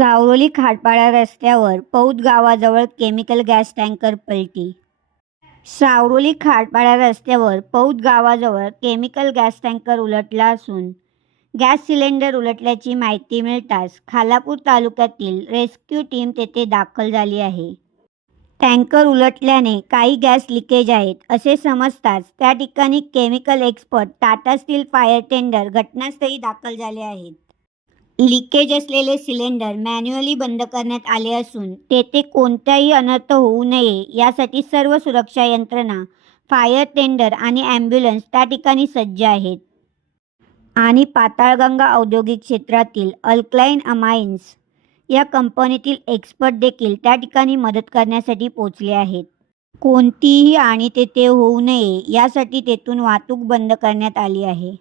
सावरोली खाटपाडा रस्त्यावर पौद गावाजवळ केमिकल गॅस टँकर पलटी. सावरोली खाटपाडा रस्त्यावर पौद गावाजवळ केमिकल गॅस टँकर उलटला असून गॅस सिलेंडर उलटल्याची माहिती मिळताच खालापूर तालुक्यातील रेस्क्यू टीम तेथे दाखल झाली आहे. टँकर उलटल्याने काही गॅस लिकेज आहेत असे समजताच त्या ठिकाणी chemical expert Tata steel fire tender घटनास्थळी दाखल झाले आहेत. लिकेज असलेले सिलेंडर मॅन्युअली बंद करण्यात आले असून तेथे कोणताही अनर्थ होऊ नये यासाठी सर्व सुरक्षा यंत्रणा फायर टेंडर आणि ॲम्ब्युलन्स त्या ठिकाणी सज्ज आहेत. आणि पाताळगंगा औद्योगिक क्षेत्रातील अल्कलाईन अमाइन्स या कंपनीतील एक्सपर्ट देखील त्या ठिकाणी मदत करण्यासाठी पोचले आहेत. कोणतीही आणि तेथे होऊ नये यासाठी तेथून वाहतूक बंद करण्यात आली आहे.